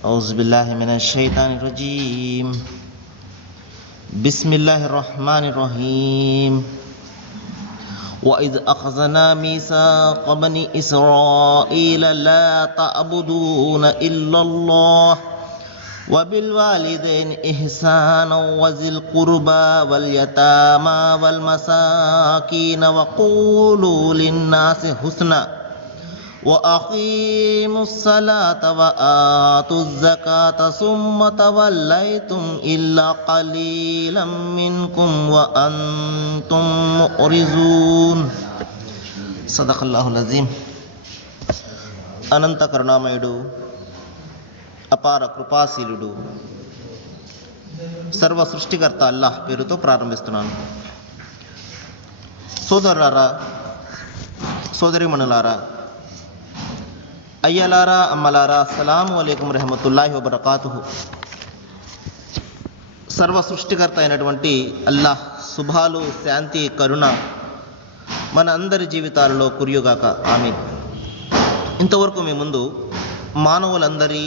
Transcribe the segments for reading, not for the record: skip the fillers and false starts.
أعوذ بالله من الشيطان الرجيم. بسم الله الرحمن الرحيم. وإذ أخذنا ميثاق بني إسرائيل لا تعبدون إلا الله وبالوالدين إحسانا وذي القربى واليتامى والمساكين وقولوا للناس حسنا وأقيموا الصلاة وآتوا الزكاة ثم توليتم إلا قليلا منكم وأنتم معرضون. صدق الله العظيم. అనంత కరుణామయుడు, అపార కృపాశీలుడు, సర్వ సృష్టికర్త అల్లాహ్ పేరుతో ప్రారంభిస్తున్నాను. సోదరులారా, సోదరిమణులారా, అయ్యలారా, అమ్మలారా, అస్సలాము అలైకుం రహమతుల్లాహి వబరకాతుహు. సర్వ సృష్టికర్త అయినటువంటి అల్లాహ్ శుభాలు, శాంతి, కరుణ మన అందరి జీవితాలలో కురియుగాక. ఆమీన్. ఇంతవరకు మీ ముందు మానవులందరి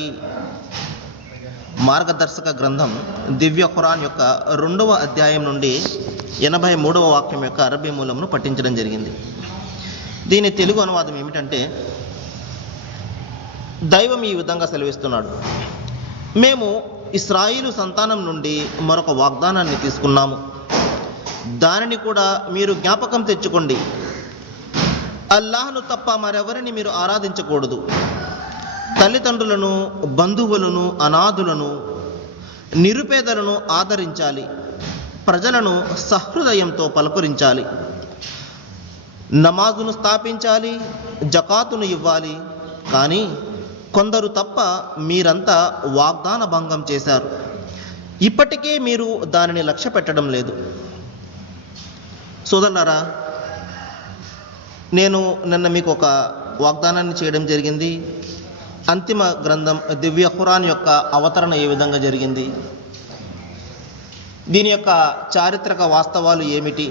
మార్గదర్శక గ్రంథం దివ్య ఖురాన్ యొక్క 2వ అధ్యాయం నుండి 83వ వాక్యం యొక్క అరబీ మూలంను పఠించడం జరిగింది. దీని తెలుగు అనువాదం ఏమిటంటే, దైవం ఈ విధంగా సెలవిస్తున్నాడు: మేము ఇశ్రాయేలు సంతానం నుండి మరొక వాగ్దానాన్ని తీసుకున్నాము, దానిని కూడా మీరు జ్ఞాపకం తెచ్చుకోండి. అల్లాహ్ను తప్ప మరెవరిని మీరు ఆరాధించకూడదు. తల్లిదండ్రులను, బంధువులను, అనాథులను, నిరుపేదలను ఆదరించాలి. ప్రజలను సహృదయంతో పలకరించాలి. నమాజును స్థాపించాలి, జకాతును ఇవ్వాలి. కానీ కొందరు తప్ప మీరంతా వాగ్దాన భంగం చేశారు. ఇప్పటికే మీరు దానిని లక్ష్య పెట్టడం లేదు. సోదరులారా, నేను నిన్న మీకు ఒక వాగ్దానాన్ని చేయడం జరిగింది. అంతిమ గ్రంథం దివ్య ఖురాన్ యొక్క అవతరణ ఏ విధంగా జరిగింది, దీని యొక్క చారిత్రక వాస్తవాలు ఏమిటి,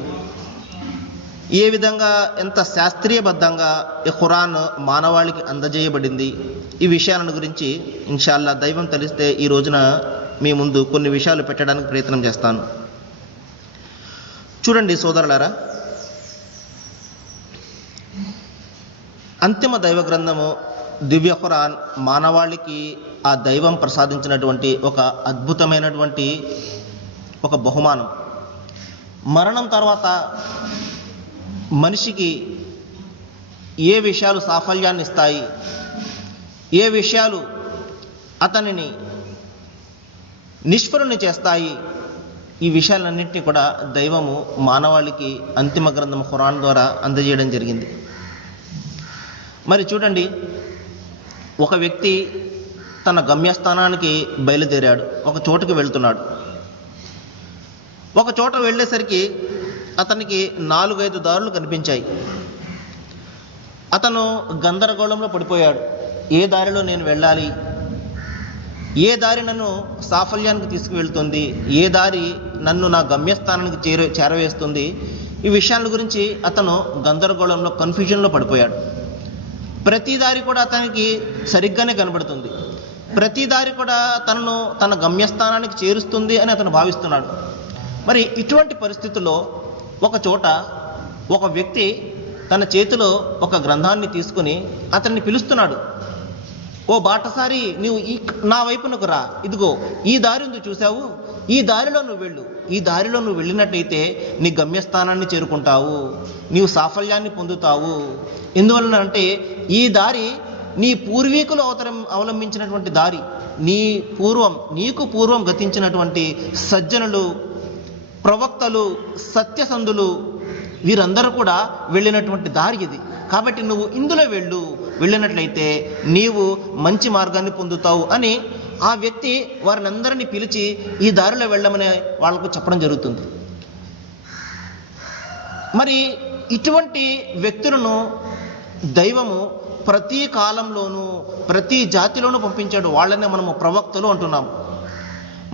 ఏ విధంగా ఎంత శాస్త్రీయబద్ధంగా ఈ ఖురాన్ మానవాళికి అందజేయబడింది, ఈ విషయాలను గురించి ఇన్షాల్లా దైవం తెలిస్తే ఈ రోజున మీ ముందు కొన్ని విషయాలు పెట్టడానికి ప్రయత్నం చేస్తాను. చూడండి సోదరులారా, అంతిమ దైవ గ్రంథము దివ్య ఖురాన్ మానవాళికి ఆ దైవం ప్రసాదించినటువంటి ఒక అద్భుతమైనటువంటి ఒక బహుమానం. మరణం తర్వాత మనిషికి ఏ విషయాలు సాఫల్యాన్ని ఇస్తాయి, ఏ విషయాలు అతనిని నిష్ఫలుని చేస్తాయి, ఈ విషయాలన్నింటినీ కూడా దైవము మానవాళికి అంతిమ గ్రంథం ఖురాన్ ద్వారా అందజేయడం జరిగింది. మరి చూడండి, ఒక వ్యక్తి తన గమ్యస్థానానికి బయలుదేరాడు, ఒక చోటుకి వెళ్తున్నాడు. ఒక చోట వెళ్ళేసరికి అతనికి 4-5 దారులు కనిపించాయి. అతను గందరగోళంలో పడిపోయాడు. ఏ దారిలో నేను వెళ్ళాలి, ఏ దారి నన్ను సాఫల్యానికి తీసుకువెళ్తుంది, ఏ దారి నన్ను నా గమ్యస్థానానికి చేరవేస్తుంది, ఈ విషయాల గురించి అతను గందరగోళంలో, కన్ఫ్యూజన్లో పడిపోయాడు. ప్రతి దారి కూడా అతనికి సరిగ్గానే కనబడుతుంది, ప్రతి దారి కూడా తనను తన గమ్యస్థానానికి చేరుస్తుంది అని అతను భావిస్తున్నాడు. మరి ఇటువంటి పరిస్థితుల్లో ఒక చోట ఒక వ్యక్తి తన చేతిలో ఒక గ్రంథాన్ని తీసుకుని అతన్ని పిలుస్తున్నాడు. ఓ బాటసారి, నువ్వు నా వైపునకు రా, ఇదిగో ఈ దారి ఉంది చూసావు, ఈ దారిలో నువ్వు వెళ్ళు. ఈ దారిలో నువ్వు వెళ్ళినట్టయితే నీ గమ్యస్థానాన్ని చేరుకుంటావు, నీవు సాఫల్యాన్ని పొందుతావు. ఎందువలన అంటే ఈ దారి నీ పూర్వీకులు అవలంబించినటువంటి దారి, నీకు పూర్వం గతించినటువంటి సజ్జనులు, ప్రవక్తలు, సత్యసంధులు, వీరందరూ కూడా వెళ్ళినటువంటి దారి ఇది. కాబట్టి నువ్వు ఇందులో వెళ్ళినట్లయితే నీవు మంచి మార్గాన్ని పొందుతావు అని ఆ వ్యక్తి వారిని అందరినీ పిలిచి ఈ దారిలో వెళ్ళమని వాళ్ళకు చెప్పడం జరుగుతుంది. మరి ఇటువంటి వ్యక్తులను దైవము ప్రతి కాలంలోనూ ప్రతి జాతిలోనూ పంపించాడు. వాళ్ళనే మనము ప్రవక్తలు అంటున్నాము.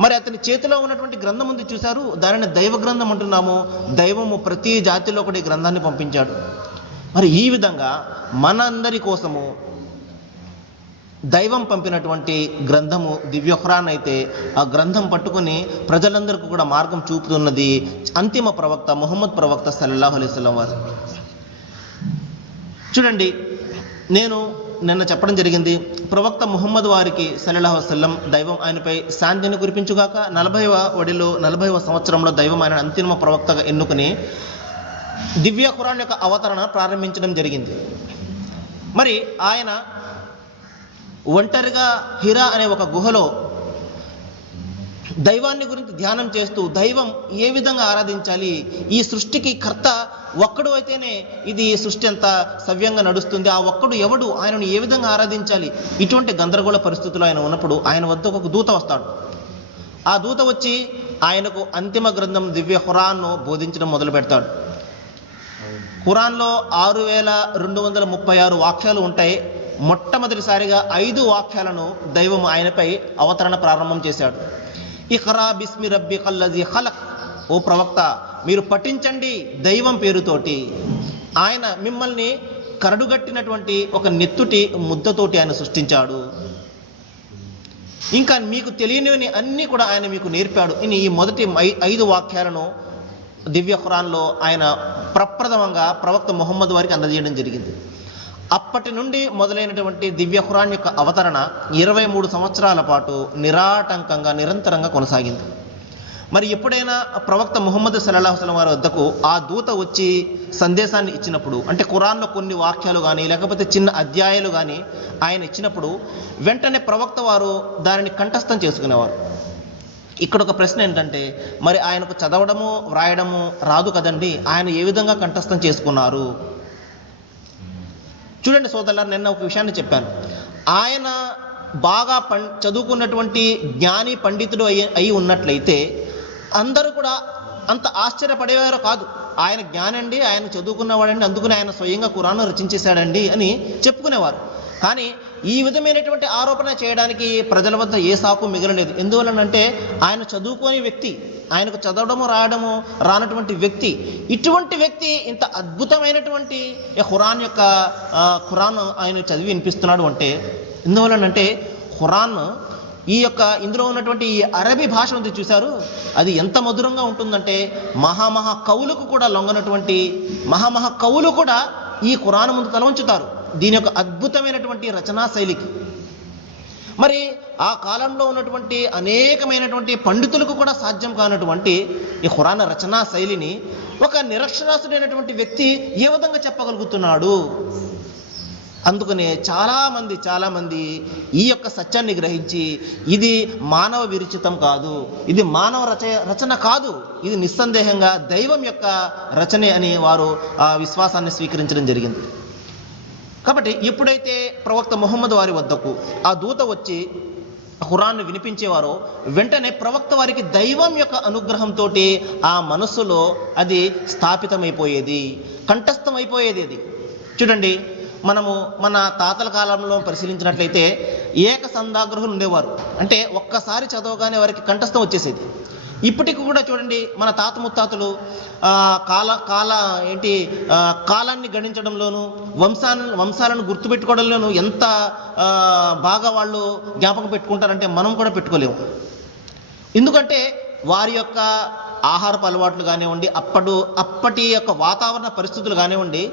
మరి అతని చేతిలో ఉన్నటువంటి గ్రంథం ఉంది చూశారు, దానిని దైవ గ్రంథం అంటున్నాము. దైవము ప్రతి జాతిలో కూడా ఈ గ్రంథాన్ని పంపించాడు. మరి ఈ విధంగా మనందరి కోసము దైవం పంపినటువంటి గ్రంథము దివ్య ఖురాన్ అయితే ఆ గ్రంథం పట్టుకుని ప్రజలందరికీ కూడా మార్గం చూపుతున్నది అంతిమ ప్రవక్త ముహమ్మద్ ప్రవక్త సల్లల్లాహు అలైహి వసల్లం వారు. చూడండి, నేను నిన్న చెప్పడం జరిగింది, ప్రవక్త ముహమ్మద్ వారికి సల్లల్లాహు అలైహి వసల్లం దైవం ఆయనపై శాంతిని కురిపించుగాక 40వ సంవత్సరంలో దైవం ఆయన అంతిమ ప్రవక్తగా ఎన్నుకుని దివ్య ఖురాన్ యొక్క అవతరణ ప్రారంభించడం జరిగింది. మరి ఆయన ఒంటరిగా హిరా అనే ఒక గుహలో దైవాన్ని గురించి ధ్యానం చేస్తూ దైవం ఏ విధంగా ఆరాధించాలి, ఈ సృష్టికి కర్త ఒక్కడు అయితేనే ఇది సృష్టి అంతా సవ్యంగా నడుస్తుంది, ఆ ఒక్కడు ఎవడు, ఆయనను ఏ విధంగా ఆరాధించాలి, ఇటువంటి గందరగోళ పరిస్థితుల్లో ఆయన ఉన్నప్పుడు ఆయన వద్దకు ఒక దూత వస్తాడు. ఆ దూత వచ్చి ఆయనకు అంతిమ గ్రంథం దివ్య ఖురాన్ను బోధించడం మొదలు పెడతాడు. ఖురాన్లో 6236 వాక్యాలు ఉంటాయి. మొట్టమొదటిసారిగా 5 వాక్యాలను దైవం ఆయనపై అవతరణ ప్రారంభం చేశాడు. ఇఖ్రా బిస్మి రబ్బికల్లజీ ఖలక్, ఓ ప్రవక్త మీరు పఠించండి దైవం పేరుతోటి. ఆయన మిమ్మల్ని కరడుగట్టినటువంటి ఒక నెత్తుటి ముద్దతోటి ఆయన సృష్టించాడు. ఇంకా మీకు తెలియనివని అన్నీ కూడా ఆయన మీకు నేర్పాడు. ఈ మొదటి 5 వాక్యాలను దివ్య ఖురాన్లో ఆయన ప్రప్రథమంగా ప్రవక్త ముహమ్మద్ వారికి అందజేయడం జరిగింది. అప్పటి నుండి మొదలైనటువంటి దివ్య ఖురాన్ యొక్క అవతరణ 23 సంవత్సరాల పాటు నిరాటంకంగా నిరంతరంగా కొనసాగింది. మరి ఎప్పుడైనా ప్రవక్త ముహమ్మద్ సల్లల్లాహు అలైహి వసల్లం వారి వద్దకు ఆ దూత వచ్చి సందేశాన్ని ఇచ్చినప్పుడు, అంటే ఖురాన్లో కొన్ని వాక్యాలు కానీ లేకపోతే చిన్న అధ్యాయాలు కానీ ఆయన ఇచ్చినప్పుడు వెంటనే ప్రవక్త వారు దానిని కంఠస్థం చేసుకునేవారు. ఇక్కడ ఒక ప్రశ్న ఏంటంటే, మరి ఆయనకు చదవడము వ్రాయడము రాదు కదండి, ఆయన ఏ విధంగా కంఠస్థం చేసుకున్నారు? చూడండి సోదరులారా, నిన్న ఒక విషయాన్ని చెప్పాను. ఆయన బాగా చదువుకున్నటువంటి జ్ఞాని పండితుడు అయి ఉన్నట్లయితే అందరూ కూడా అంత ఆశ్చర్యపడేవారో కాదు. ఆయన జ్ఞానండి, ఆయన చదువుకున్నవాడండి, అందుకని ఆయన స్వయంగా ఖురాన్ను రచించేశాడండి అని చెప్పుకునేవారు. కానీ ఈ విధమైనటువంటి ఆరోపణ చేయడానికి ప్రజల వద్ద ఏ సాకు మిగలలేదు. ఎందువలనంటే ఆయన చదువుకోని వ్యక్తి, ఆయనకు చదవడము రాయడము రానటువంటి వ్యక్తి. ఇటువంటి వ్యక్తి ఇంత అద్భుతమైనటువంటి ఖురాన్ ఆయన చదివి వినిపిస్తున్నాడు అంటే ఎందువలనంటే ఖురాన్ ఇందులో ఉన్నటువంటి ఈ అరబీ భాష ఉంది చూశారు, అది ఎంత మధురంగా ఉంటుందంటే మహామహా కవులకు కూడా లొంగనటువంటి మహామహా కవులు కూడా ఈ ఖురాన్ ముందు తల ఉంచుతారు దీని యొక్క అద్భుతమైనటువంటి రచనా శైలికి. మరి ఆ కాలంలో ఉన్నటువంటి అనేకమైనటువంటి పండితులకు కూడా సాధ్యం కానటువంటి ఈ ఖురాన్ రచనా శైలిని ఒక నిరక్షరాస్యుడైనటువంటి వ్యక్తి ఏ విధంగా చెప్పగలుగుతున్నాడు? అందుకనే చాలామంది ఈ యొక్క సత్యాన్ని గ్రహించి ఇది మానవ విరచితం కాదు, ఇది మానవ రచన కాదు, ఇది నిస్సందేహంగా దైవం యొక్క రచనే అని వారు ఆ విశ్వాసాన్ని స్వీకరించడం జరిగింది. కాబట్టి ఎప్పుడైతే ప్రవక్త ముహమ్మద్ వారి వద్దకు ఆ దూత వచ్చి ఖురాన్ను వినిపించేవారో వెంటనే ప్రవక్త వారికి దైవం యొక్క అనుగ్రహంతో ఆ మనస్సులో అది స్థాపితమైపోయేది, కంఠస్థమైపోయేది. అది చూడండి, మనము మన తాతల కాలంలో పరిశీలించినట్లయితే ఏకసంధాగ్రహులు ఉండేవారు. అంటే ఒక్కసారి చదవగానే వారికి కంఠస్థం వచ్చేసేది. ఇప్పటికి కూడా చూడండి, మన తాత ముత్తాతలు కాలాన్ని గణించడంలోనూ వంశాలను గుర్తుపెట్టుకోవడంలోనూ ఎంత బాగా వాళ్ళు జ్ఞాపకం పెట్టుకుంటారంటే మనం కూడా పెట్టుకోలేము. ఎందుకంటే వారి యొక్క ఆహారపు అలవాట్లు కానివ్వండి, అప్పటి యొక్క వాతావరణ పరిస్థితులు కానివ్వండి,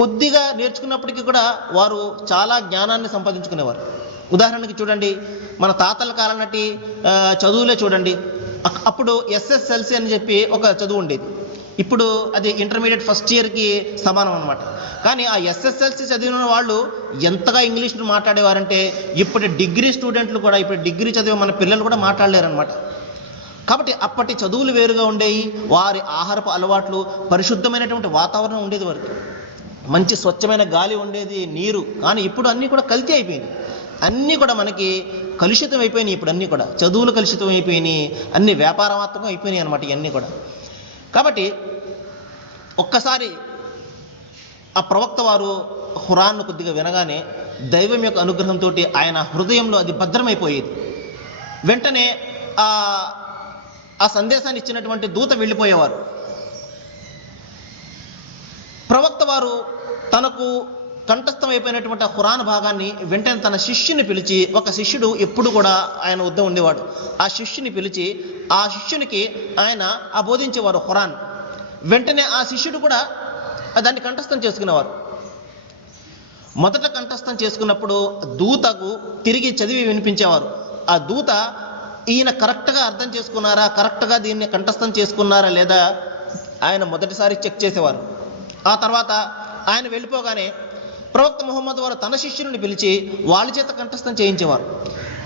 కొద్దిగా నేర్చుకున్నప్పటికీ కూడా వారు చాలా జ్ఞానాన్ని సంపాదించుకునేవారు. ఉదాహరణకి చూడండి, మన తాతల కాలం నాటి చదువులే చూడండి. అప్పుడు SSLC అని చెప్పి ఒక చదువు ఉండేది. ఇప్పుడు అది ఇంటర్మీడియట్ ఫస్ట్ ఇయర్కి సమానం అనమాట. కానీ ఆ SSLC చదివిన వాళ్ళు ఎంతగా ఇంగ్లీష్ను మాట్లాడేవారంటే ఇప్పుడు డిగ్రీ స్టూడెంట్లు కూడా, ఇప్పుడు డిగ్రీ చదివే మన పిల్లలు కూడా మాట్లాడలేరనమాట. కాబట్టి అప్పటి చదువులు వేరుగా ఉండేవి, వారి ఆహారపు అలవాట్లు, పరిశుద్ధమైనటువంటి వాతావరణం ఉండేది, వారికి మంచి స్వచ్ఛమైన గాలి ఉండేది, నీరు. కానీ ఇప్పుడు అన్నీ కూడా కల్తీ అయిపోయినాయి, అన్నీ కూడా మనకి కలుషితం అయిపోయినాయి. ఇప్పుడు అన్నీ కూడా చదువులు కలుషితం అయిపోయినాయి, అన్ని వ్యాపారమాత్మకం అయిపోయినాయి అనమాట ఇవన్నీ కూడా. కాబట్టి ఒక్కసారి ఆ ప్రవక్త వారు ఖురాన్ను కొద్దిగా వినగానే దైవం యొక్క అనుగ్రహంతో ఆయన హృదయంలో అది భద్రమైపోయేది. వెంటనే ఆ సందేశాన్ని ఇచ్చినటువంటి దూత వెళ్ళిపోయేవారు. ప్రవక్త వారు కంఠస్థం అయిపోయినటువంటి ఆ ఖురాన్ భాగాన్ని వెంటనే తన శిష్యుని పిలిచి, ఒక శిష్యుడు ఎప్పుడు కూడా ఆయన వద్ద ఉండేవాడు, ఆ శిష్యుని పిలిచి ఆ శిష్యునికి ఆయన బోధించేవారు ఖురాన్. వెంటనే ఆ శిష్యుడు కూడా దాన్ని కంఠస్థం చేసుకునేవారు. మొదట కంఠస్థం చేసుకున్నప్పుడు దూతకు తిరిగి చదివి వినిపించేవారు. ఆ దూత ఈయన కరెక్ట్గా అర్థం చేసుకున్నారా, కరెక్ట్గా దీన్ని కంఠస్థం చేసుకున్నారా లేదా ఆయన మొదటిసారి చెక్ చేసేవారు. ఆ తర్వాత ఆయన వెళ్ళిపోగానే ప్రవక్త ముహమ్మద్ వారు తన శిష్యుని పిలిచి వాళ్ళ చేత కంఠస్థం చేయించేవారు.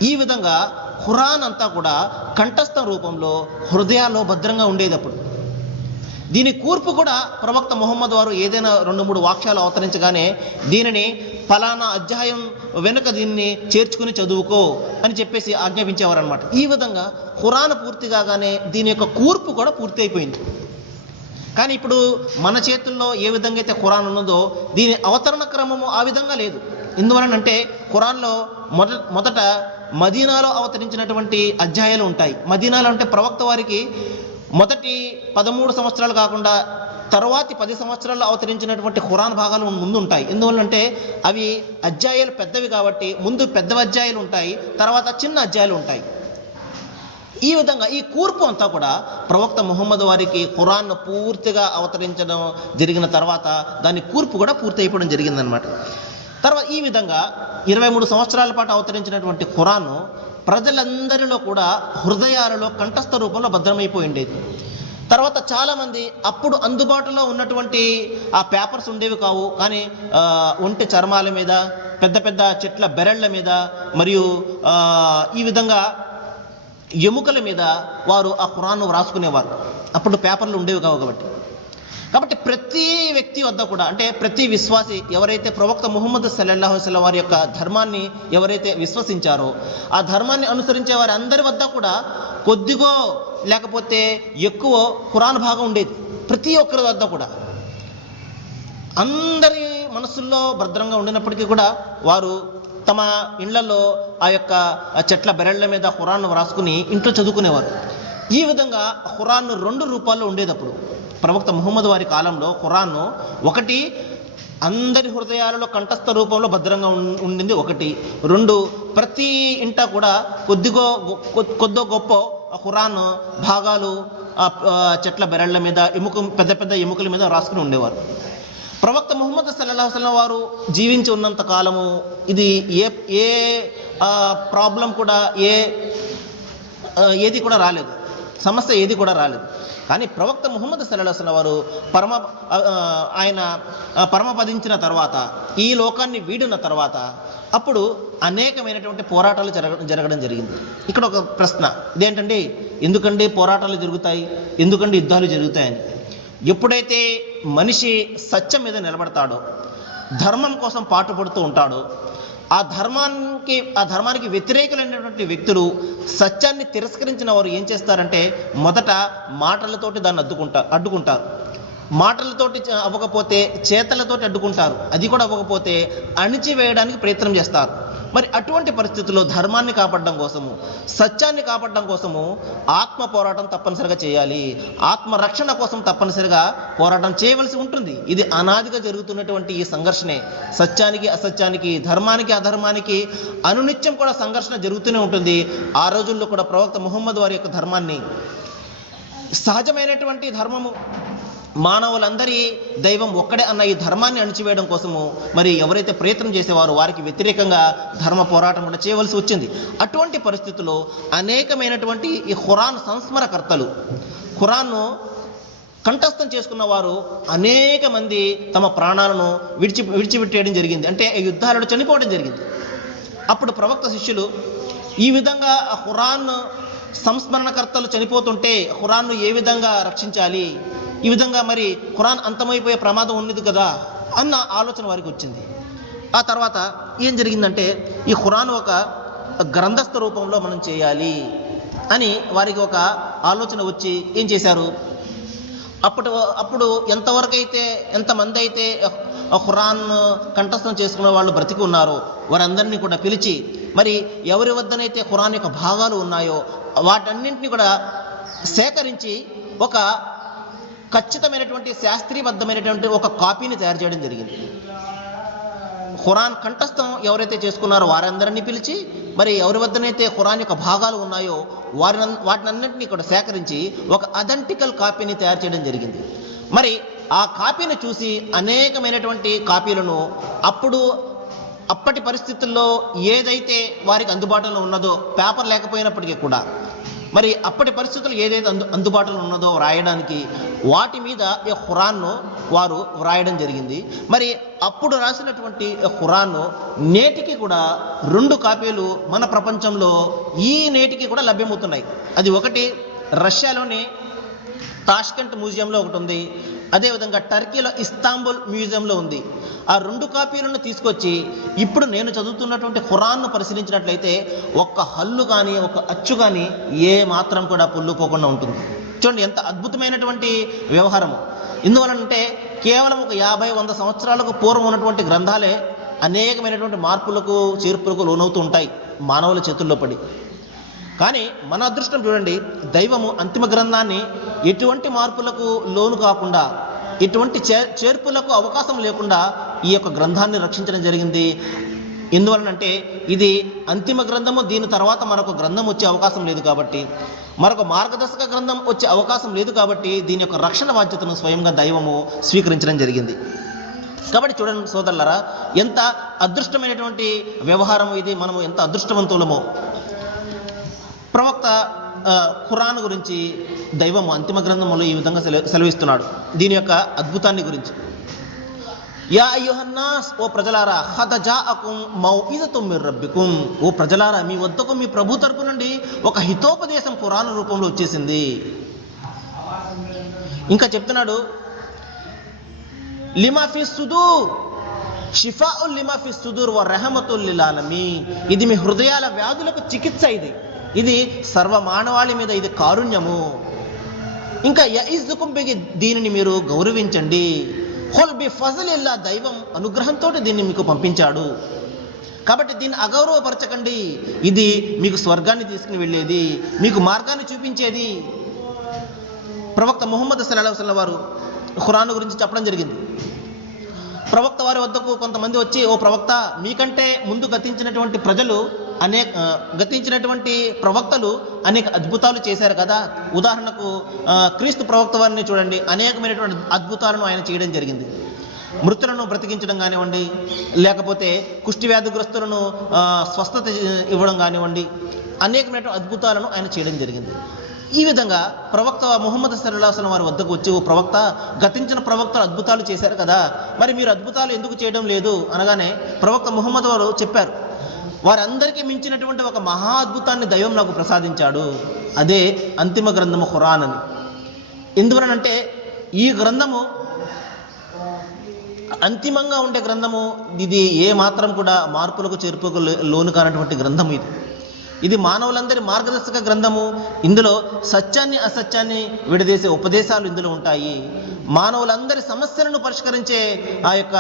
ఈ విధంగా ఖురాన్ అంతా కూడా కంఠస్థ రూపంలో హృదయాల్లో భద్రంగా ఉండేది. అప్పుడు దీని కూర్పు కూడా ప్రవక్త ముహమ్మద్ వారు ఏదైనా 2-3 వాక్యాలు అవతరించగానే దీనిని ఫలానా అధ్యాయం వెనుక దీన్ని చేర్చుకుని చదువుకో అని చెప్పేసి ఆజ్ఞాపించేవారు అనమాట. ఈ విధంగా ఖురాన్ పూర్తి కాగానే దీని యొక్క కూర్పు కూడా పూర్తి అయిపోయింది. కానీ ఇప్పుడు మన చేతుల్లో ఏ విధంగా అయితే ఖురాన్ ఉన్నదో దీని అవతరణ క్రమము ఆ విధంగా లేదు. ఎందువలనంటే ఖురాన్లో మొదట మదీనాలో అవతరించినటువంటి అధ్యాయాలు ఉంటాయి. మదీనాలో అంటే ప్రవక్త వారికి మొదటి 13 సంవత్సరాలు కాకుండా తరువాతి 10 సంవత్సరాల్లో అవతరించినటువంటి ఖురాన్ భాగాలు ముందు ఉంటాయి. ఎందువల్లంటే అవి అధ్యాయాలు పెద్దవి కాబట్టి ముందు పెద్ద అధ్యాయాలు ఉంటాయి, తర్వాత చిన్న అధ్యాయాలు ఉంటాయి. ఈ విధంగా ఈ కూర్పు అంతా కూడా ప్రవక్త ముహమ్మద్ వారికి ఖురాన్ను పూర్తిగా అవతరించడం జరిగిన తర్వాత దాని కూర్పు కూడా పూర్తి అయిపోవడం జరిగిందనమాట. తర్వాత ఈ విధంగా 23 సంవత్సరాల పాటు అవతరించినటువంటి ఖురాన్ను ప్రజలందరిలో కూడా హృదయాలలో కంఠస్థ రూపంలో భద్రమైపోయి ఉండేది. తర్వాత చాలామంది అప్పుడు అందుబాటులో ఉన్నటువంటి ఆ పేపర్స్ ఉండేవి కావు, కానీ ఒంటి చర్మాల మీద, పెద్ద పెద్ద చెట్ల బెరళ్ళ మీద, మరియు ఈ విధంగా ఎముకల మీద వారు ఆ ఖురాన్ను వ్రాసుకునేవారు. అప్పుడు పేపర్లు ఉండేవి కావు కాబట్టి ప్రతి వ్యక్తి వద్ద కూడా, అంటే ప్రతి విశ్వాసి ఎవరైతే ప్రవక్త ముహమ్మద్ సల్లల్లాహు అలైహి వసల్లం వారి యొక్క ధర్మాన్ని ఎవరైతే విశ్వసించారో ఆ ధర్మాన్ని అనుసరించే వారి అందరి వద్ద కూడా కొద్దిగో లేకపోతే ఎక్కువ ఖురాన్ భాగం ఉండేది. ప్రతి ఒక్కరి వద్ద కూడా అందరి మనసుల్లో భద్రంగా ఉండినప్పటికీ కూడా వారు తమ ఇళ్లలో ఆ యొక్క చెట్ల బెరళ్ళ మీద ఖురాన్ను వ్రాసుకుని ఇంట్లో చదువుకునేవారు. ఈ విధంగా ఖురాన్ను 2 రూపాల్లో ఉండేటప్పుడు ప్రవక్త ముహమ్మద్ వారి కాలంలో ఖురాన్ను ఒకటి అందరి హృదయాలలో కంఠస్థ రూపంలో భద్రంగా ఉండింది, 1. 2 ప్రతి ఇంట కూడా కొద్దో గొప్ప ఖురాన్ భాగాలు చెట్ల బెరళ్ళ మీద పెద్ద పెద్ద ఎముకల మీద రాసుకుని ఉండేవారు. ప్రవక్త ముహమ్మద్ సల్లల్లాహు అలైహి వసల్లం వారు జీవించి ఉన్నంత కాలము ఇది ఏ ప్రాబ్లం కూడా ఏది కూడా రాలేదు, సమస్య ఏది కూడా రాలేదు. కానీ ప్రవక్త ముహమ్మద్ సల్లల్లాహు అలైహి వసల్లం వారు ఆయన పరమపదించిన తర్వాత, ఈ లోకాన్ని వీడిన తర్వాత అప్పుడు అనేకమైనటువంటి పోరాటాలు జరగడం జరిగింది. ఇక్కడ ఒక ప్రశ్న ఇదేంటండి, ఎందుకండి పోరాటాలు జరుగుతాయి, ఎందుకండి యుద్ధాలు జరుగుతాయని. ఎప్పుడైతే మనిషి సత్యం మీద నిలబడతాడో, ధర్మం కోసం పాటుపడుతూ ఉంటాడో, ఆ ధర్మానికి వ్యతిరేకులైనటువంటి వ్యక్తులు సత్యాన్ని తిరస్కరించిన వారు ఏం చేస్తారంటే మొదట మాటలతోటి దాన్ని అడ్డుకుంటారు. మాటలతోటి అవ్వకపోతే చేతలతోటి అడ్డుకుంటారు. అది కూడా అవ్వకపోతే అణిచివేయడానికి ప్రయత్నం చేస్తారు. మరి అటువంటి పరిస్థితుల్లో ధర్మాన్ని కాపాడడం కోసము, సత్యాన్ని కాపాడడం కోసము ఆత్మ పోరాటం తప్పనిసరిగా చేయాలి. ఆత్మరక్షణ కోసం తప్పనిసరిగా పోరాటం చేయవలసి ఉంటుంది. ఇది అనాదిగా జరుగుతున్నటువంటి ఈ సంఘర్షణే. సత్యానికి అసత్యానికి, ధర్మానికి అధర్మానికి అనునిత్యం కూడా సంఘర్షణ జరుగుతూనే ఉంటుంది. ఆ రోజుల్లో కూడా ప్రవక్త ముహమ్మద్ వారి యొక్క ధర్మాన్ని, సహజమైనటువంటి ధర్మము, మానవులందరి దైవం ఒక్కడే అన్న ఈ ధర్మాన్ని అణిచివేయడం కోసము మరి ఎవరైతే ప్రయత్నం చేసేవారో వారికి వ్యతిరేకంగా ధర్మ పోరాటం కూడా చేయవలసి వచ్చింది. అటువంటి పరిస్థితుల్లో అనేకమైనటువంటి ఈ ఖురాన్ సంస్మరకర్తలు, ఖురాన్ను కంఠస్థం చేసుకున్న వారు అనేక మంది తమ ప్రాణాలను విడిచిపెట్టేయడం జరిగింది, అంటే యుద్ధాలలో చనిపోవడం జరిగింది. అప్పుడు ప్రవక్త శిష్యులు ఈ విధంగా ఖురాన్ సంస్మరణకర్తలు చనిపోతుంటే ఖురాన్ను ఏ విధంగా రక్షించాలి, ఈ విధంగా మరి ఖురాన్ అంతమైపోయే ప్రమాదం ఉన్నది కదా అన్న ఆలోచన వారికి వచ్చింది. ఆ తర్వాత ఏం జరిగిందంటే ఈ ఖురాన్ ఒక గ్రంథస్థ రూపంలో మనం చేయాలి అని వారికి ఒక ఆలోచన వచ్చి ఏం చేశారు, అప్పుడు ఎంతమంది అయితే ఖురాన్ కంఠస్థం చేసుకున్న వాళ్ళు బ్రతికి ఉన్నారో వారందరినీ కూడా పిలిచి మరి ఎవరి వద్దనైతే ఖురాన్ యొక్క భాగాలు ఉన్నాయో వాటన్నింటినీ కూడా సేకరించి ఒక ఖచ్చితమైనటువంటి శాస్త్రీయబద్ధమైనటువంటి ఒక కాపీని తయారు చేయడం జరిగింది. ఖురాన్ కంఠస్థం ఎవరైతే చేసుకున్నారో వారందరినీ పిలిచి, మరి ఎవరి వద్దనైతే ఖురాన్ యొక్క భాగాలు ఉన్నాయో వాటినన్నింటినీ కూడా సేకరించి ఒక అథెంటికల్ కాపీని తయారు చేయడం జరిగింది. మరి ఆ కాపీని చూసి అనేకమైనటువంటి కాపీలను అప్పటి పరిస్థితుల్లో ఏదైతే వారికి అందుబాటులో ఉన్నదో, పేపర్ లేకపోయినప్పటికీ కూడా మరి అప్పటి పరిస్థితులు ఏదైతే అందుబాటులో ఉన్నదో వ్రాయడానికి, వాటి మీద ఈ ఖురాన్ను వారు వ్రాయడం జరిగింది. మరి అప్పుడు రాసినటువంటి ఖురాన్ను నేటికి కూడా 2 కాపీలు మన ప్రపంచంలో ఈ నేటికి కూడా లభ్యమవుతున్నాయి. అది ఒకటి రష్యాలోని తాష్కెంట్ మ్యూజియంలో ఒకటి ఉంది, అదేవిధంగా టర్కీలో ఇస్తాంబుల్ మ్యూజియంలో ఉంది. ఆ 2 కాపీలను తీసుకొచ్చి ఇప్పుడు నేను చదువుతున్నటువంటి ఖురాన్ను పరిశీలించినట్లయితే ఒక్క హల్లు కానీ ఒక అచ్చు కానీ ఏ మాత్రం కూడా పొల్లుపోకుండా ఉంటుంది. చూడండి ఎంత అద్భుతమైనటువంటి వ్యవహారము. ఎందువలనంటే కేవలం ఒక 50-100 సంవత్సరాలకు పూర్వం ఉన్నటువంటి గ్రంథాలే అనేకమైనటువంటి మార్పులకు చేర్పులకు లోనవుతూ ఉంటాయి మానవుల చేతుల్లో పడి. కానీ మన అదృష్టం చూడండి, దైవము అంతిమ గ్రంథాన్ని ఎటువంటి మార్పులకు లోను కాకుండా, ఎటువంటి చేర్పులకు అవకాశం లేకుండా ఈ యొక్క గ్రంథాన్ని రక్షించడం జరిగింది. ఎందువలనంటే ఇది అంతిమ గ్రంథము, దీని తర్వాత మరొక గ్రంథం వచ్చే అవకాశం లేదు కాబట్టి, మరొక మార్గదర్శక గ్రంథం వచ్చే అవకాశం లేదు కాబట్టి దీని యొక్క రక్షణ బాధ్యతను స్వయంగా దైవము స్వీకరించడం జరిగింది. కాబట్టి చూడండి సోదరులారా, ఎంత అదృష్టమైనటువంటి వ్యవహారం ఇది, మనము ఎంత అదృష్టవంతులమో. ప్రవక్త ఖురాన్ గురించి దైవము అంతిమ గ్రంథంలో ఈ విధంగా సెలవిస్తున్నాడు దీని యొక్క అద్భుతాన్ని గురించి. యా అయ్యుహన్నాస్, ఓ ప్రజలారా, ఖద్ జాఅకుం మౌఇజతుం మిర్ రబ్బికుం, ఓ ప్రజలారా మీ వద్దకు మీ ప్రభు తరపు నుండి ఒక హితోపదేశం ఖురాన్ రూపంలో వచ్చేసింది. ఇంకా చెప్తున్నాడు, లిమా ఫి సుదూర్ షిఫాఉల్ లిమా ఫి సుదూర్ వ రహమతుల్ లిల్ ఆలమీన్, ఇది మీ హృదయాల వ్యాధులకు చికిత్స, ఇది సర్వ మానవాళి మీద ఇది కారుణ్యము. ఇంకా యఇజ్జుకుం బిహి, దీనిని మీరు గౌరవించండి. ఖుల్ బి ఫజ్లిల్లా, దైవం అనుగ్రహంతో దీన్ని మీకు పంపించాడు కాబట్టి దీన్ని అగౌరవపరచకండి. ఇది మీకు స్వర్గాన్ని తీసుకుని వెళ్ళేది, మీకు మార్గాన్ని చూపించేది. ప్రవక్త ముహమ్మద్ సల్లల్లాహు అలైహి వసల్లం వారు ఖురాన్ గురించి చెప్పడం జరిగింది. ప్రవక్త వారి వద్దకు కొంతమంది వచ్చి, ఓ ప్రవక్త, మీకంటే ముందు గతించినటువంటి ప్రవక్తలు అనేక అద్భుతాలు చేశారు కదా. ఉదాహరణకు క్రీస్తు ప్రవక్త వారిని చూడండి, అనేకమైనటువంటి అద్భుతాలను ఆయన చేయడం జరిగింది. మృతులను బ్రతికించడం కానివ్వండి, లేకపోతే కుష్టి వ్యాధిగ్రస్తులను స్వస్థత ఇవ్వడం కానివ్వండి, అనేకమైనటువంటి అద్భుతాలను ఆయన చేయడం జరిగింది. ఈ విధంగా ప్రవక్త ముహమ్మద్ సల్లల్లాహు అలైహి వసల్లం వారి వద్దకు వచ్చి, ఓ ప్రవక్త, గతించిన ప్రవక్తలు అద్భుతాలు చేశారు కదా, మరి మీరు అద్భుతాలు ఎందుకు చేయడం లేదు అనగానే ప్రవక్త ముహమ్మద్ వారు చెప్పారు, వారందరికీ మించినటువంటి ఒక మహా అద్భుతాన్ని దైవం నాకు ప్రసాదించాడు, అదే అంతిమ గ్రంథము ఖురాన్ అని. ఎందువలనంటే ఈ గ్రంథము అంతిమంగా ఉండే గ్రంథము, ఇది ఏ మాత్రం కూడా మార్పులకు చేర్పులకు లోను కానటువంటి గ్రంథము. ఇది మానవులందరి మార్గదర్శక గ్రంథము. ఇందులో సత్యాన్ని అసత్యాన్ని విడదీసే ఉపదేశాలు ఇందులో ఉంటాయి. మానవులందరి సమస్యలను పరిష్కరించే ఆ యొక్క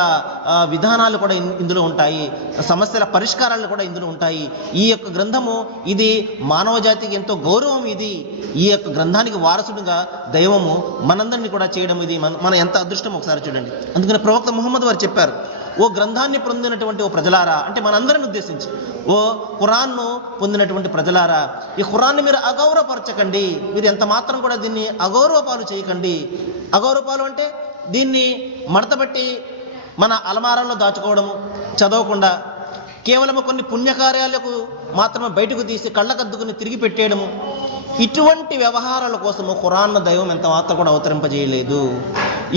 విధానాలు కూడా ఇందులో ఉంటాయి, సమస్యల పరిష్కారాలు కూడా ఇందులో ఉంటాయి. ఈ యొక్క గ్రంథము ఇది మానవ జాతికి ఎంతో గౌరవం. ఈ యొక్క గ్రంథానికి వారసుడుగా దైవము మనందరినీ కూడా చేయడం, ఇది మన ఎంత అదృష్టం ఒకసారి చూడండి. అందుకని ప్రవక్త ముహమ్మద్ వారు చెప్పారు, ఓ గ్రంథాన్ని పొందినటువంటి ఓ ప్రజలారా, అంటే మనందరిని ఉద్దేశించి, ఓ ఖురాన్ను పొందినటువంటి ప్రజలారా, ఈ ఖురాన్ని మీరు అగౌరవపరచకండి, మీరు ఎంత మాత్రం కూడా దీన్ని అగౌరవపాలు చేయకండి. అగౌరవపాలు అంటే దీన్ని మడతబెట్టి మన అలమారాల్లో దాచుకోవడము, చదవకుండా కేవలము కొన్ని పుణ్యకార్యాలకు మాత్రమే బయటకు తీసి కళ్ళకద్దుకుని తిరిగి పెట్టేయడము, ఇటువంటి వ్యవహారాల కోసము ఖురాన్ను దైవం ఎంత మాత్రం కూడా అవతరింపజేయలేదు.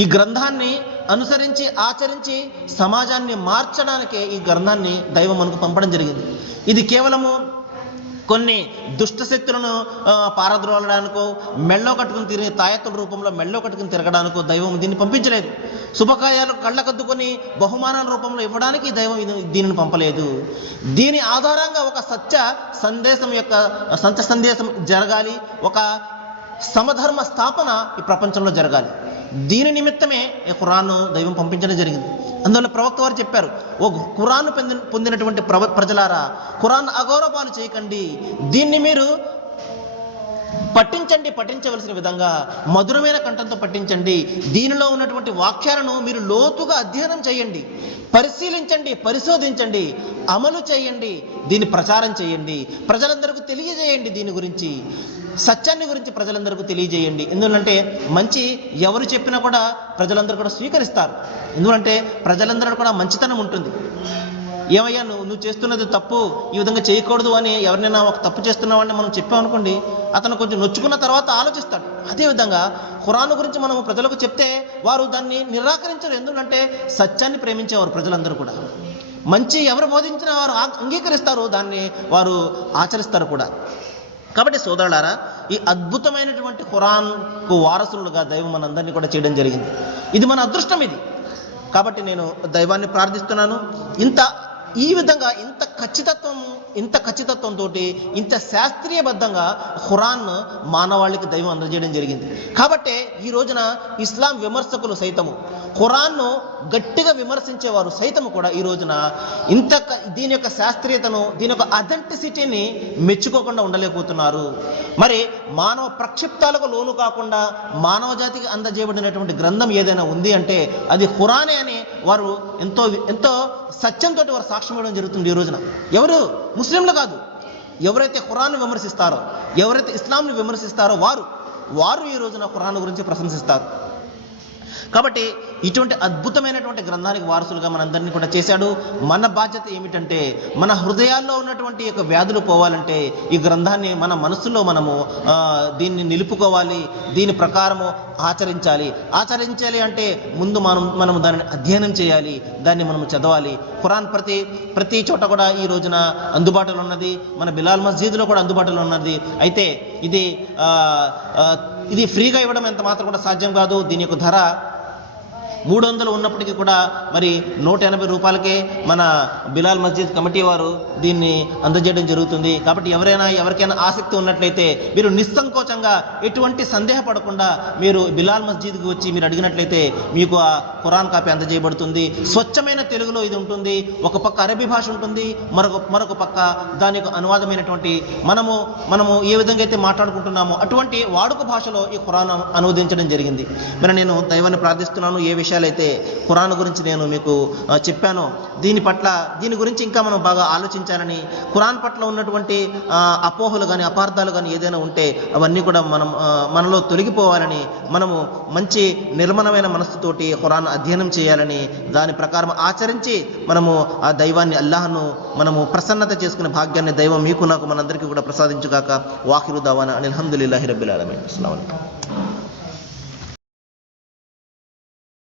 ఈ గ్రంథాన్ని అనుసరించి ఆచరించి సమాజాన్ని మార్చడానికే ఈ గ్రంథాన్ని దైవం మనకు పంపడం జరిగింది. ఇది కేవలము కొన్ని దుష్ట శక్తులను పారద్రోలడానికో, మెళ్ళో కట్టుకుని తిరిగి తాయెత్తుల రూపంలో మెళ్ళో కట్టుకుని తిరగడానికో దైవం దీన్ని పంపించలేదు. శుభకార్యాలు కళ్ళకద్దుకొని బహుమానాల రూపంలో ఇవ్వడానికి దైవం దీనిని పంపలేదు. దీని ఆధారంగా ఒక సత్య సందేశం జరగాలి, ఒక సమధర్మ స్థాపన ఈ ప్రపంచంలో జరగాలి. దీని నిమిత్తమే ఈ ఖురాన్ను దైవం పంపించడం జరిగింది. అందువల్ల ప్రవక్త వారు చెప్పారు, ఓ ఖురాన్ను పొందినటువంటి ప్రజలారా, ఖురాన్ అగౌరవాలు చేయకండి, దీన్ని మీరు పఠించండి, పఠించవలసిన విధంగా మధురమైన కంఠంతో పఠించండి. దీనిలో ఉన్నటువంటి వాక్యాలను మీరు లోతుగా అధ్యయనం చేయండి, పరిశీలించండి, పరిశోధించండి, అమలు చేయండి, దీన్ని ప్రచారం చేయండి, ప్రజలందరికీ తెలియజేయండి. దీని గురించి, సత్యాన్ని గురించి ప్రజలందరికీ తెలియజేయండి. ఎందుకంటే మంచి ఎవరు చెప్పినా కూడా ప్రజలందరూ కూడా స్వీకరిస్తారు. ఎందుకంటే ప్రజలందరూ కూడా మంచితనం ఉంటుంది. ఏమయ్యా నువ్వు చేస్తున్నది తప్పు, ఈ విధంగా చేయకూడదు అని ఎవరినైనా ఒక తప్పు చేస్తున్నావని మనం చెప్పామనుకోండి, అతను కొంచెం నొచ్చుకున్న తర్వాత ఆలోచిస్తాడు. అదేవిధంగా ఖురాన్ గురించి మనం ప్రజలకు చెప్తే వారు దాన్ని నిరాకరించరు. ఎందుకంటే సత్యాన్ని ప్రేమించేవారు ప్రజలందరూ కూడా. మంచి ఎవరు బోధించినా వారు అంగీకరిస్తారు, దాన్ని వారు ఆచరిస్తారు కూడా. కాబట్టి సోదరులారా, ఈ అద్భుతమైనటువంటి ఖురాన్కు వారసులుగా దైవం మనందరినీ కూడా చేయడం జరిగింది. ఇది మన అదృష్టం ఇది. కాబట్టి నేను దైవాన్ని ప్రార్థిస్తున్నాను, ఈ విధంగా ఇంత ఖచ్చితత్వంతో ఇంత శాస్త్రీయబద్ధంగా ఖురాన్ మానవాళికి దైవం అందజేయడం జరిగింది. కాబట్టి ఈ రోజున ఇస్లాం విమర్శకులు సైతము, ఖురాన్ను గట్టిగా విమర్శించేవారు సైతము కూడా ఈ రోజున దీని యొక్క శాస్త్రీయతను, దీని యొక్క అథెంటిసిటీని మెచ్చుకోకుండా ఉండలేకపోతున్నారు. మరి మానవ ప్రక్షిప్తాలకు లోను కాకుండా మానవ జాతికి అందజేయబడినటువంటి గ్రంథం ఏదైనా ఉంది అంటే అది ఖురానే అని వారు ఎంతో సత్యంతో వారు సాక్ష్యం ఇవ్వడం జరుగుతుంది. ఈ రోజున ఎవరు ముస్లింలు కాదు, ఎవరైతే ఖురాన్ను విమర్శిస్తారో, ఎవరైతే ఇస్లాంను విమర్శిస్తారో వారు ఈ రోజున ఖురాన్ గురించి ప్రశంసిస్తారు. కాబట్టి ఇటువంటి అద్భుతమైనటువంటి గ్రంథానికి వారసులుగా మనందరినీ కూడా చేశాడు. మన బాధ్యత ఏమిటంటే మన హృదయాల్లో ఉన్నటువంటి యొక్క వ్యాధులు పోవాలంటే ఈ గ్రంథాన్ని మన మనస్సులో మనము దీన్ని నిలుపుకోవాలి, దీని ప్రకారము ఆచరించాలి అంటే ముందు మనము దానిని అధ్యయనం చేయాలి, దాన్ని మనము చదవాలి. ఖురాన్ ప్రతి చోట కూడా ఈ రోజున అందుబాటులో ఉన్నది. మన బిలాల్ మస్జిద్లో కూడా అందుబాటులో ఉన్నది. అయితే ఇది ఫ్రీగా ఇవ్వడం ఎంత మాత్రం కూడా సాధ్యం కాదు. దీని యొక్క ధర 300 ఉన్నప్పటికీ కూడా మరి 180 రూపాయలకే మన బిలాల్ మస్జిద్ కమిటీ వారు దీన్ని అందజేయడం జరుగుతుంది. కాబట్టి ఎవరికైనా ఆసక్తి ఉన్నట్లయితే మీరు నిస్సంకోచంగా, ఎటువంటి సందేహపడకుండా మీరు బిలాల్ మస్జిద్కి వచ్చి మీరు అడిగినట్లయితే మీకు ఆ ఖురాన్ కాపీ అందజేయబడుతుంది. స్వచ్ఛమైన తెలుగులో ఇది ఉంటుంది. ఒక పక్క అరబీ భాష ఉంటుంది, మరొక పక్క దాని యొక్క అనువాదమైనటువంటి మనము ఏ విధంగా అయితే మాట్లాడుకుంటున్నామో అటువంటి వాడుక భాషలో ఈ ఖురాన్ అనువదించడం జరిగింది. మరి నేను దైవాన్ని ప్రార్థిస్తున్నాను, ఏ విషయాలైతే ఖురాన్ గురించి నేను మీకు చెప్పానో దీని గురించి ఇంకా మనం బాగా ఆలోచించాలని, ఖురాన్ పట్ల ఉన్నటువంటి అపోహలు కానీ అపార్థాలు కానీ ఏదైనా ఉంటే అవన్నీ కూడా మనలో తొలగిపోవాలని, మనము మంచి నిర్మలమైన మనస్సుతోటి ఖురాన్ అధ్యయనం చేయాలని, దాని ప్రకారం ఆచరించి మనము ఆ దైవాన్ని, అల్లాహ్ను మనము ప్రసన్నత చేసుకునే భాగ్యాన్ని దైవం మీకు నాకు మనందరికీ కూడా ప్రసాదించుగాక. వాఖిరు దావానా అల్హమ్దులిల్లాహి రబ్బిల్ ఆలమీన్. అస్సలాము అలైకుం.